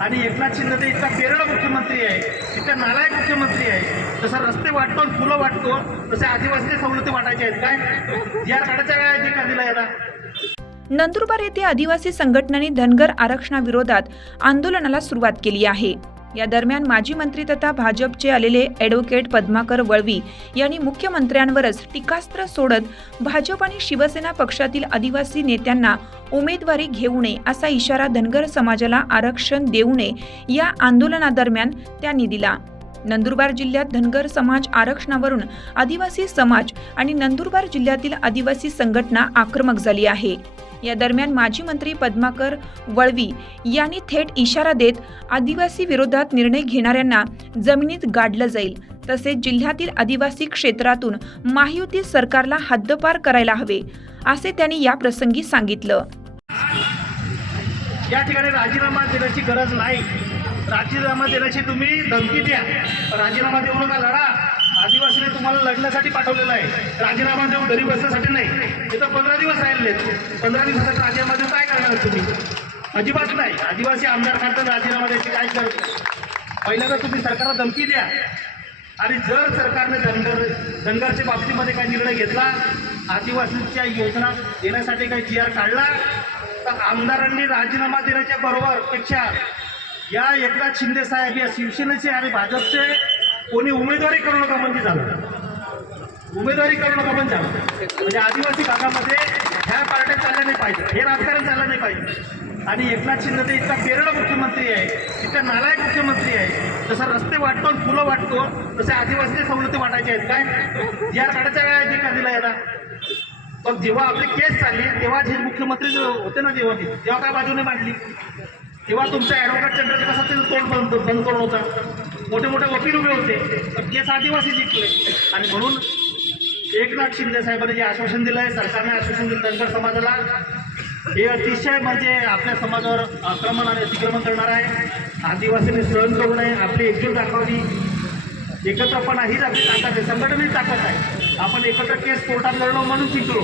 आणि एकनाथ शिंदे तर इतका मुख्यमंत्री आहे इतका नालायक मुख्यमंत्री आहे. जसं रस्ते वाटतो आणि फुलं वाटतो तसे आदिवासी सवलती वाटायचे आहेत. काय? या काढायच्या काय अधिकार दिला याला? नंदुरबार येथे आदिवासी संघटनांनी धनगर आरक्षणाविरोधात आंदोलनाला सुरुवात केली आहे. या दरम्यान माजी मंत्री तथा भाजपचे आलेले ॲडव्होकेट पद्माकर वळवी यांनी मुख्यमंत्र्यांवरच टीकास्त्र सोडत भाजप आणि शिवसेना पक्षातील आदिवासी नेत्यांना उमेदवारी घेऊ नये असा इशारा धनगर समाजाला आरक्षण देऊ नये या आंदोलनादरम्यान त्यांनी दिला. नंदुरबार जिल्ह्यात धनगर समाज आरक्षणावरून आदिवासी समाज आणि नंदुरबार जिल्ह्यातील आदिवासी संघटना आक्रमक झाली आहे. या दरम्यान माजी मंत्री पद्माकर वळवी यांनी थेट इशारा देत आदिवासी विरोधात निर्णय घेणाऱ्यांना जमिनीत गाडलं जाईल. तसेच जिल्ह्यातील आदिवासी क्षेत्रातून महायुती सरकारला हद्दपार करायला हवे असे त्यांनी या प्रसंगी सांगितलं. या ठिकाणी राजीनामा देण्याची गरज नाही. राजीनामा देण्याची तुम्ही धमकी द्या. राजीनामा देऊ नका लढा. आदिवासीने तुम्हाला लढण्यासाठी पाठवलेलं आहे. राजीनामा देऊन घरी बसण्यासाठी नाही. इथं पंधरा दिवस राहिले पंधरा दिवसाचा राजीनामा देऊन काय करणार तुम्ही? अजिबात नाही. आदिवासी आमदार काढताना राजीनामा द्यायची काय करत नाही. पहिल्यांदा तुम्ही सरकारला धमकी द्या. आणि जर सरकारने धनगर धनगरच्या बाबतीमध्ये काही निर्णय घेतला आदिवासींच्या योजना देण्यासाठी काही जी आर काढला तर आमदारांनी राजीनामा देण्याच्या बरोबर पेक्षा या एकनाथ शिंदे साहेब या शिवसेनेचे आणि भाजपचे कोणी उमेदवारी करू नका म्हणजे झालं? उमेदवारी करू नका पण झालं? म्हणजे आदिवासी भागामध्ये ह्या पार्ट्या चालल्या नाही पाहिजे. हे राजकारण चाललं नाही पाहिजे. आणि एकनाथ शिंदे इतका बेरड मुख्यमंत्री आहे इतका नालायक मुख्यमंत्री आहे. जसं रस्ते वाटतो आणि फुलं वाटतो तसे आदिवासी सवलती वाटायचे आहेत. काय? या काढायच्या काय का दिला याला पण जेव्हा आपली केस चालली तेव्हा जे मुख्यमंत्री होते ना जेव्हा ते तेव्हा काय बाजूने मांडली? तेव्हा तुमचा ॲडव्होकेट जनरल कसा ते तोंड बंद बंद करून होता? मोठे मोठे वकील उभे होते. पण केस आदिवासी जिंकले. आणि म्हणून एकनाथ शिंदे साहेबांनी जे आश्वासन दिलं आहे सरकारने आश्वासन दिलं धनगर समाजाला हे अतिशय म्हणजे आपल्या समाजावर आक्रमण आणि अतिक्रमण करणार आहे. आदिवासींनी सहन करू नये आपली एकजूट दाखवली एकत्रपणा हीच आपली ताकद आहे संघटनेची ताकद आहे. आपण एकत्र केस कोर्टात लढलो म्हणून जिंकलो.